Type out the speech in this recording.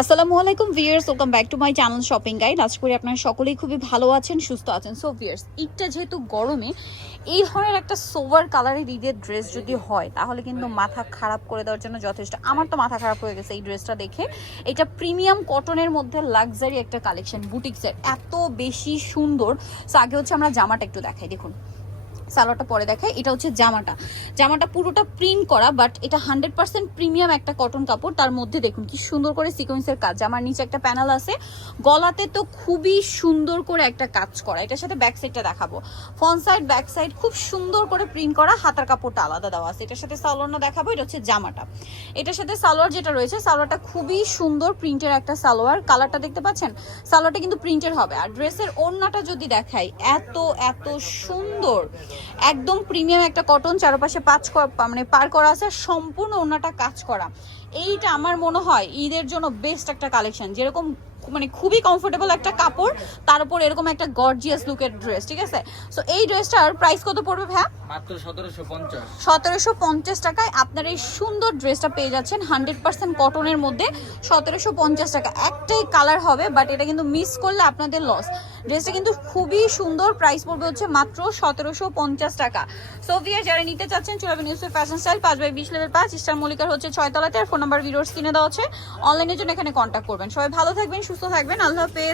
আসসালামু আলাইকুম viewers, welcome back to my channel shopping guide. আশা করি আপনারা সকলেই খুবই ভালো আছেন, সুস্থ আছেন। সো ভিউয়ার্স, ঈদটা যেহেতু গরমে এই ধরনের একটা সোভার কালারের ঈদের ড্রেস যদি হয় তাহলে কিন্তু মাথা খারাপ করে দেওয়ার জন্য যথেষ্ট। আমার তো মাথা খারাপ হয়ে গেছে এই ড্রেসটা দেখে। এটা প্রিমিয়াম কটনের মধ্যে লাক্সারি একটা কালেকশন, বুটিক্সের, এত বেশি সুন্দর। সো আগে হচ্ছে আমরা জামাটা একটু দেখাই, দেখুন সালোয়ারটা পরে দেখায়। এটা হচ্ছে জামাটা পুরোটা প্রিন্ট করা, বাট এটা 100% প্রিমিয়াম একটা কটন কাপড়। তার মধ্যে দেখুন কি সুন্দর করে সিকোয়েন্সের কাজ। জামার নিচে একটা প্যানেল আছে, গলাতে তো খুবই সুন্দর করে একটা কাজ করা। এটার সাথে ব্যাক সাইডটা দেখাবো, ফ্রন্ট সাইড ব্যাক সাইড খুব সুন্দর করে প্রিন্ট করা, হাতার কাপড়টা আলাদা দেওয়া আছে। এটার সাথে সালোয়ারটা দেখাবো, এটা হচ্ছে জামাটা। এটার সাথে সালোয়ার যেটা রয়েছে, সালোয়ারটা খুবই সুন্দর প্রিন্টের একটা সালোয়ার। কালারটা দেখতে পাচ্ছেন, সালোয়ারটা কিন্তু প্রিন্টের হবে। আর ড্রেসের ওড়নাটা যদি দেখাই, এত এত সুন্দর, একদম প্রিমিয়াম একটা কটন, চারপাশে পার করা আছে, সম্পূর্ণ ওড়নাটা কাজ করা। এইটা আমার মনে হয় ঈদের জন্য বেস্ট একটা কালেকশন। যেরকম খুবই কমফোর্টেবল একটা কাপড়, তার উপর এরকম একটা গর্জিয়াস লুকের ড্রেস, ঠিক আছে? সো এই ড্রেসটার প্রাইস কত পড়বে ভাইয়া? মাত্র 1750। 1750 টাকায় আপনার এই সুন্দর ড্রেসটা পেয়ে যাচ্ছেন 100% কটনের মধ্যে। 1750 টাকা। একটাই কালার হবে, বাট এটা কিন্তু মিস করলে আপনাদের লস। ড্রেসটা কিন্তু খুবই সুন্দর, প্রাইস পড়বে হচ্ছে মাত্র 1750 টাকা। সো ভিউয়ার, যারা নিতে চাচ্ছেন চলে যাবেন Yusuf fashion style, 5/20 level 5, star মল্লিকার হচ্ছে 6 তলাতে। আর ফোন নাম্বার ভিডিওর স্ক্রিনে দেওয়া আছে, অনলাইনের জন্য এখানে কন্ট্যাক্ট করবেন। সবাই ভালো থাকবেন, সুস্থ থাকবেন, আল্লাহ হাফেজ।